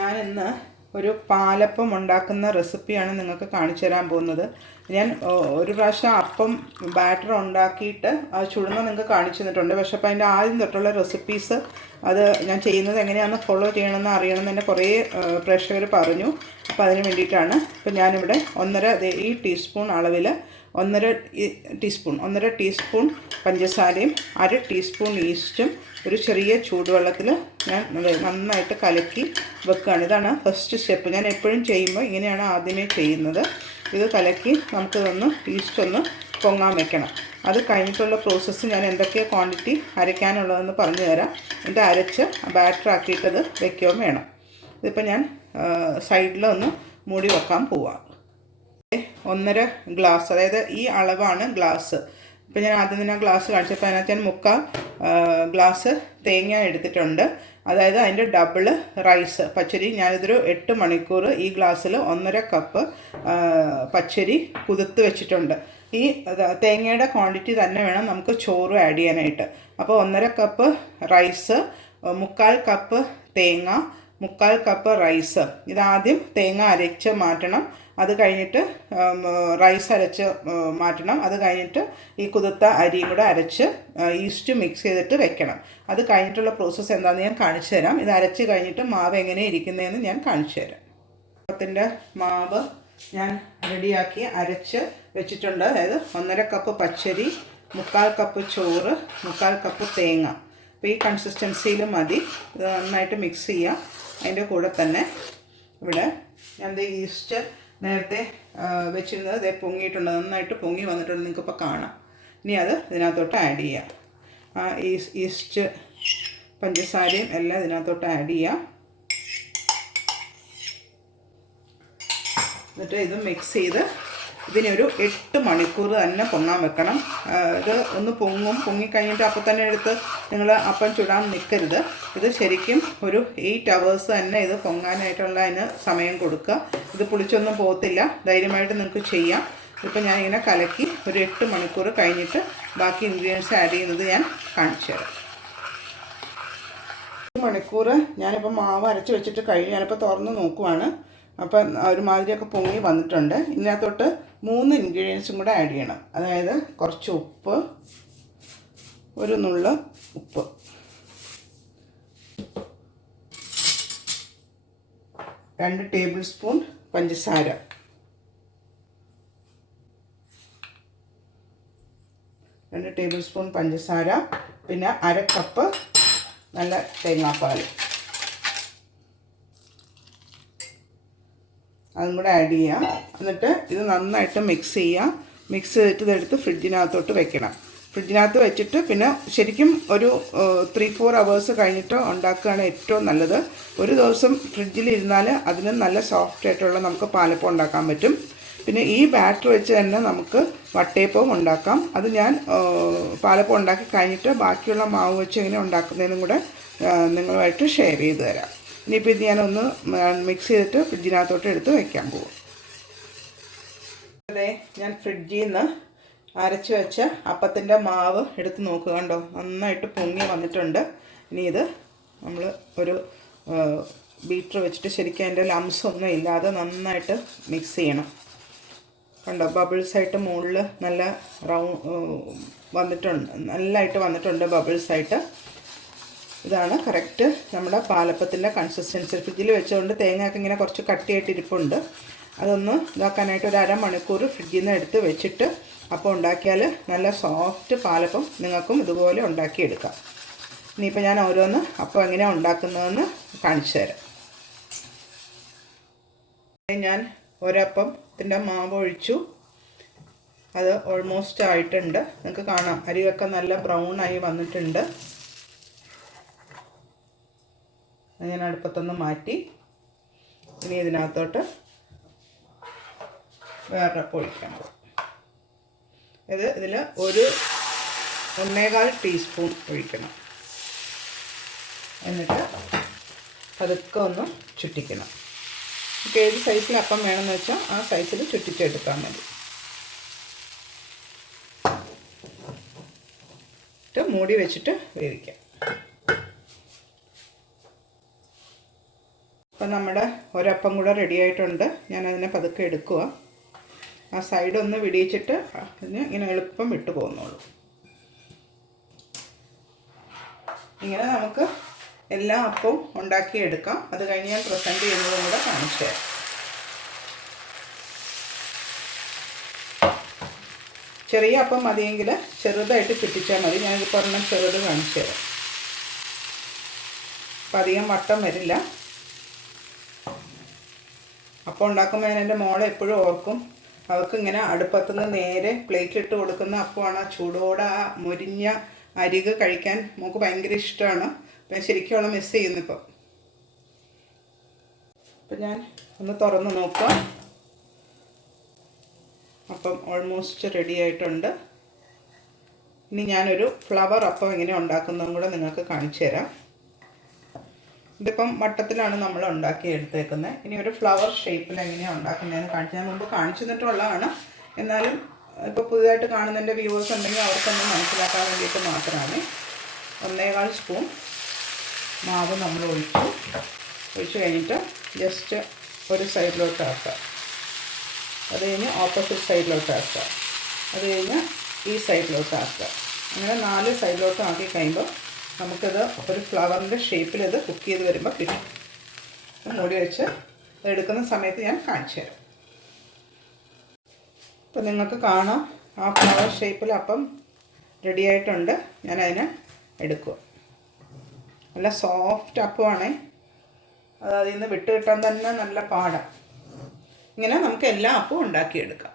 ഞാൻ ഇന്ന് ഒരു പാലപ്പം ഉണ്ടാക്കുന്ന റെസിപ്പിയാണ് നിങ്ങൾക്ക് കാണിച്ചു തരാൻ പോകുന്നത്. ഞാൻ ഒരു പ്രാവശ്യം അപ്പം ബാറ്റർ ഉണ്ടാക്കിയിട്ട് അത് ചുടുന്ന നിങ്ങൾക്ക് കാണിച്ചു തന്നിട്ടുണ്ട്. പക്ഷെ അപ്പോൾ അതിൻ്റെ ആദ്യം തൊട്ടുള്ള റെസിപ്പീസ് അത് ഞാൻ ചെയ്യുന്നത് എങ്ങനെയാണെന്ന് ഫോളോ ചെയ്യണമെന്ന് അറിയണമെന്ന് എന്നെ കുറേ പ്രേക്ഷകർ പറഞ്ഞു. അപ്പോൾ അതിന് വേണ്ടിയിട്ടാണ് ഇപ്പോൾ ഞാനിവിടെ ഈ ടീസ്പൂൺ അളവിൽ ഒന്നര ടീസ്പൂൺ പഞ്ചസാരയും 1/2 ടീസ്പൂൺ ഈസ്റ്റും ഒരു ചെറിയ ചൂടുവെള്ളത്തിൽ ഞാൻ നന്നായിട്ട് കലക്കി വെക്കുകയാണ്. ഇതാണ് ഫസ്റ്റ് സ്റ്റെപ്പ്. ഞാൻ എപ്പോഴും ചെയ്യുമ്പോൾ ഇങ്ങനെയാണ് ആദ്യമേ ചെയ്യുന്നത്. ഇത് കലക്കി നമുക്കിതൊന്ന് ഈസ്റ്റൊന്ന് പൊങ്ങാൻ വെക്കണം. അത് കഴിഞ്ഞിട്ടുള്ള പ്രോസസ്സ് ഞാൻ എന്തൊക്കെ ക്വാണ്ടിറ്റി അരയ്ക്കാനുള്ളതെന്ന് പറഞ്ഞു തരാം. എന്നിട്ട് അരച്ച് ബാറ്റർ ആക്കിയിട്ടത് വെക്കുകയും വേണം. ഇതിപ്പോൾ ഞാൻ സൈഡിലൊന്ന് മൂടി വെക്കാൻ പോവാം. 1.5 ഗ്ലാസ്, അതായത് ഈ അളവാണ് ഗ്ലാസ്. ഇപ്പോൾ ഞാൻ ആദ്യം തന്നെ ഗ്ലാസ് കാണിച്ചപ്പോൾ അതിനകത്ത് ഞാൻ 3/4 ഗ്ലാസ് തേങ്ങ എടുത്തിട്ടുണ്ട്. അതായത് അതിൻ്റെ ഡബിള് റൈസ് പച്ചരി. ഞാനിതൊരു 8 മണിക്കൂർ ഈ ഗ്ലാസ്സിൽ 1.5 കപ്പ് പച്ചരി കുതിർത്ത് വെച്ചിട്ടുണ്ട്. ഈ തേങ്ങയുടെ ക്വാണ്ടിറ്റി തന്നെ വേണം നമുക്ക് ചോറ് ആഡ് ചെയ്യാനായിട്ട്. അപ്പോൾ 1.5 കപ്പ് റൈസ്, 3/4 കപ്പ് തേങ്ങ, 3/4 കപ്പ് റൈസ്. ഇതാദ്യം തേങ്ങ അരച്ച് മാറ്റണം. അത് കഴിഞ്ഞിട്ട് റൈസ് അരച്ച് മാറ്റണം. അത് കഴിഞ്ഞിട്ട് ഈ കുതിർത്ത അരിയും കൂടെ അരച്ച് ഈസ്റ്റ് മിക്സ് ചെയ്തിട്ട് വെക്കണം. അത് കഴിഞ്ഞിട്ടുള്ള പ്രോസസ്സ് എന്താണെന്ന് ഞാൻ കാണിച്ചു തരാം. ഇത് അരച്ച് കഴിഞ്ഞിട്ട് മാവ് എങ്ങനെ ഇരിക്കുന്നതെന്ന് ഞാൻ കാണിച്ചു തരാം. അപ്പത്തിൻ്റെ മാവ് ഞാൻ റെഡിയാക്കി അരച്ച് വെച്ചിട്ടുണ്ട്. അതായത് 1.5 കപ്പ് പച്ചരി, 3/4 കപ്പ് ചോറ്, 3/4 കപ്പ് തേങ്ങ. അപ്പോൾ ഈ കൺസിസ്റ്റൻസിയിൽ മതി. ഇത് നന്നായിട്ട് മിക്സ് ചെയ്യുക. അതിൻ്റെ കൂടെ തന്നെ ഇവിടെ ഞാൻ ഈസ്റ്റ് നേരത്തെ വെച്ചിരുന്നത് ഇത് പൊങ്ങിയിട്ടുണ്ട്, നന്നായിട്ട് പൊങ്ങി വന്നിട്ടുണ്ട്, നിങ്ങൾക്കിപ്പോൾ കാണാം. ഇനി അത് ഇതിനകത്തോട്ട് ആഡ് ചെയ്യാം. ഈസ്റ്റ് പഞ്ചസാരയും എല്ലാം ഇതിനകത്തോട്ട് ആഡ് ചെയ്യാം. എന്നിട്ട് ഇത് മിക്സ് ചെയ്ത് ഇതിനൊരു 8 മണിക്കൂർ തന്നെ പൊങ്ങാൻ വെക്കണം. ഇത് ഒന്ന് പൊങ്ങിക്കഴിഞ്ഞിട്ട് അപ്പം തന്നെ എടുത്ത് നിങ്ങൾ അപ്പം ചുടാൻ നിൽക്കരുത്. ഇത് ശരിക്കും ഒരു 8 hours തന്നെ ഇത് പൊങ്ങാനായിട്ടുള്ള അതിന് സമയം കൊടുക്കുക. ഇത് പുളിച്ചൊന്നും പോകത്തില്ല, ധൈര്യമായിട്ട് നിങ്ങൾക്ക് ചെയ്യാം. ഇതിപ്പോൾ ഞാനിങ്ങനെ കലക്കി ഒരു 8 മണിക്കൂർ കഴിഞ്ഞിട്ട് ബാക്കി ഇൻഗ്രീഡിയൻസ് ആഡ് ചെയ്യുന്നത് ഞാൻ കാണിച്ചു തരാം. 8 മണിക്കൂർ ഞാനിപ്പോൾ മാവ് അരച്ച് വെച്ചിട്ട് കഴിഞ്ഞ് ഞാനിപ്പോൾ തുറന്ന് നോക്കുവാണ്. അപ്പം ഒരുമാതിരിയൊക്കെ പൊങ്ങി വന്നിട്ടുണ്ട്. ഇതിനകത്തോട്ട് 3 ഇൻഗ്രീഡിയൻസും കൂടെ ആഡ് ചെയ്യണം. അതായത് കുറച്ച് ഉപ്പ്, ഒരു നുള്ള് ഉപ്പ്, രണ്ട് ടേബിൾ സ്പൂൺ പഞ്ചസാര, പിന്നെ 1/2 കപ്പ് നല്ല തേങ്ങാപ്പാൽ, അതും കൂടെ ആഡ് ചെയ്യാം. എന്നിട്ട് ഇത് നന്നായിട്ട് മിക്സ് ചെയ്യുക. മിക്സ് ചെയ്തിട്ട് ഇതെടുത്ത് ഫ്രിഡ്ജിനകത്തോട്ട് വെക്കണം. ഫ്രിഡ്ജിനകത്ത് വെച്ചിട്ട് പിന്നെ ശരിക്കും ഒരു 3-4 hours കഴിഞ്ഞിട്ട് ഉണ്ടാക്കുകയാണ് ഏറ്റവും നല്ലത്. ഒരു ദിവസം ഫ്രിഡ്ജിലിരുന്നാൽ അതിന് നല്ല സോഫ്റ്റ് ആയിട്ടുള്ള നമുക്ക് പാലപ്പം ഉണ്ടാക്കാൻ പറ്റും. പിന്നെ ഈ ബാറ്റർ വെച്ച് തന്നെ നമുക്ക് വട്ടയപ്പവും ഉണ്ടാക്കാം. അത് ഞാൻ പാലപ്പം ഉണ്ടാക്കി കഴിഞ്ഞിട്ട് ബാക്കിയുള്ള മാവ് വെച്ച് എങ്ങനെ ഉണ്ടാക്കുന്നതിനും കൂടെ നിങ്ങളുമായിട്ട് ഷെയർ ചെയ്ത് തരാം. ഇനിയിപ്പോൾ ഇത് ഞാനൊന്ന് മിക്സ് ചെയ്തിട്ട് ഫ്രിഡ്ജിനകത്തോട്ട് എടുത്ത് വയ്ക്കാൻ പോകും. അതെ, ഞാൻ ഫ്രിഡ്ജിൽ നിന്ന് അരച്ച് വെച്ച അപ്പത്തിൻ്റെ മാവ് എടുത്ത് നോക്കുക. കണ്ടോ, നന്നായിട്ട് പൊങ്ങി വന്നിട്ടുണ്ട്. ഇനി ഇത് നമ്മൾ ഒരു ബീറ്റർ വെച്ചിട്ട് ശരിക്കും അതിൻ്റെ ലംസ് ഒന്നും ഇല്ലാതെ നന്നായിട്ട് മിക്സ് ചെയ്യണം. കണ്ടോ, ബബിൾസായിട്ട് മുകളിൽ നല്ല നല്ലതായിട്ട് വന്നിട്ടുണ്ട് ബബിൾസായിട്ട്. ഇതാണ് കറക്റ്റ് നമ്മുടെ പാലപ്പത്തിൻ്റെ കൺസിസ്റ്റൻസി. ഫ്രിഡ്ജിൽ വെച്ചുകൊണ്ട് തേങ്ങയൊക്കെ ഇങ്ങനെ കുറച്ച് കട്ടിയായിട്ട് ഇരിപ്പുണ്ട്. അതൊന്ന് ഇതാക്കാനായിട്ട് ഒരു 1/2 മണിക്കൂർ ഫ്രിഡ്ജിൽ നിന്ന് എടുത്ത് വെച്ചിട്ട് അപ്പം ഉണ്ടാക്കിയാൽ നല്ല സോഫ്റ്റ് പാലപ്പം നിങ്ങൾക്കും ഇതുപോലെ ഉണ്ടാക്കിയെടുക്കാം. ഇനിയിപ്പോൾ ഞാൻ ഓരോന്ന് അപ്പം എങ്ങനെയാണ് ഉണ്ടാക്കുന്നതെന്ന് കാണിച്ചു തരാം. ഞാൻ ഒരപ്പത്തിൻ്റെ മാവ് ഒഴിച്ചു. അത് ഓൾമോസ്റ്റ് ആയിട്ടുണ്ട്. നിങ്ങൾക്ക് കാണാം, അരിയൊക്കെ നല്ല ബ്രൗൺ ആയി വന്നിട്ടുണ്ട്. ഞാൻ അടുപ്പത്തൊന്ന് മാറ്റി. ഇനി ഇതിനകത്തോട്ട് വേറൊരപ്പം ഒഴിക്കാൻ പോകും. ഇതിൽ 1.25 ടീസ്പൂൺ ഒഴിക്കണം. എന്നിട്ട് പതുക്കെ ഒന്ന് ചുറ്റിക്കണം. നമുക്ക് ഏത് സൈസിൽ അപ്പം വേണമെന്ന് വെച്ചാൽ ആ സൈസിൽ ചുറ്റിച്ചെടുത്താൽ മതി. മൂടി വെച്ചിട്ട് വേവിക്കാം. അപ്പം നമ്മുടെ ഒരപ്പം കൂടെ റെഡി ആയിട്ടുണ്ട്. ഞാനതിനെ പതുക്കെ എടുക്കുക. ആ സൈഡൊന്ന് വിടിയിച്ചിട്ട് അതിന് ഇങ്ങനെ എളുപ്പം വിട്ടു പോകുന്നുള്ളൂ. ഇങ്ങനെ നമുക്ക് എല്ലാ അപ്പവും ഉണ്ടാക്കിയെടുക്കാം. അത് കഴിഞ്ഞ് ഞാൻ പ്രസൻറ്റ് ചെയ്യുന്നതും കൂടെ കാണിച്ചു തരാം. ചെറിയ അപ്പം മതിയെങ്കിൽ ചെറുതായിട്ട് ചുറ്റിച്ചാൽ മതി. ഞാനിപ്പോൾ ഒരെണ്ണം ചെറുത് കാണിച്ചു തരാം. അപ്പം അധികം വട്ടം വരില്ല. അപ്പം ഉണ്ടാക്കുമ്പോൾ ഞാൻ എൻ്റെ മോളെ എപ്പോഴും ഓർക്കും, അവർക്ക് ഇങ്ങനെ അടുപ്പത്തുനിന്ന് നേരെ പ്ലേറ്റിലിട്ട് കൊടുക്കുന്ന അപ്പമാണ് ആ ചൂടോടെ ആ മുരിഞ്ഞ അരിക് കഴിക്കാൻ മോൾക്ക് ഭയങ്കര ഇഷ്ടമാണ്. അപ്പം ശരിക്കും അവളെ മിസ് ചെയ്യുന്നു ഇപ്പം. അപ്പം ഞാൻ ഒന്ന് തുറന്ന് നോക്കാം. അപ്പം ഓൾമോസ്റ്റ് റെഡി ആയിട്ടുണ്ട്. ഇനി ഞാനൊരു ഫ്ലവർ അപ്പം എങ്ങനെ ഉണ്ടാക്കുന്നതും കൂടെ നിങ്ങൾക്ക് കാണിച്ചു തരാം. ഇതിപ്പം വട്ടത്തിലാണ് നമ്മൾ ഉണ്ടാക്കി എടുത്തേക്കുന്നത്. ഇനി ഒരു ഫ്ലവർ ഷേപ്പിൽ എങ്ങനെയാണ് ഉണ്ടാക്കുന്നതെന്ന് കാണിച്ചു. ഞാൻ മുമ്പ് കാണിച്ചു തന്നിട്ടുള്ളതാണ്. എന്നാലും ഇപ്പോൾ പുതുതായിട്ട് കാണുന്നതിൻ്റെ വ്യൂവേഴ്സ് ഉണ്ടെങ്കിൽ അവർക്കൊന്ന് മനസ്സിലാക്കാൻ വേണ്ടിയിട്ട് മാത്രമാണ്. 1.25 സ്പൂൺ മാവ് നമ്മൾ ഒഴിച്ചു കഴിഞ്ഞിട്ട് ജസ്റ്റ് ഒരു സൈഡിലോട്ട് ആക്കുക. അത് കഴിഞ്ഞ് ഓപ്പോസിറ്റ് സൈഡിലോട്ട് ആക്കുക. അത് കഴിഞ്ഞ് ഈ സൈഡിലോട്ട് ആക്കുക. അങ്ങനെ 4 സൈഡിലോട്ട് ആക്കി കഴിയുമ്പോൾ നമുക്കിത് ഒരു ഫ്ലവറിൻ്റെ ഷേപ്പിൽ ഇത് കുക്ക് ചെയ്ത് വരുമ്പോൾ കിട്ടും. മൂടി വെച്ച് എടുക്കുന്ന സമയത്ത് ഞാൻ കാണിച്ചു തരാം. അപ്പം നിങ്ങൾക്ക് കാണാം ആ ഫ്ലവർ ഷേപ്പിൽ അപ്പം റെഡി ആയിട്ടുണ്ട്. ഞാനതിനെ എടുക്കുക. നല്ല സോഫ്റ്റ് അപ്പമാണേ. അത് അതിൽ നിന്ന് വിട്ട് കിട്ടാൻ തന്നെ നല്ല പാടാണ്. ഇങ്ങനെ നമുക്ക് എല്ലാ അപ്പവും ഉണ്ടാക്കിയെടുക്കാം.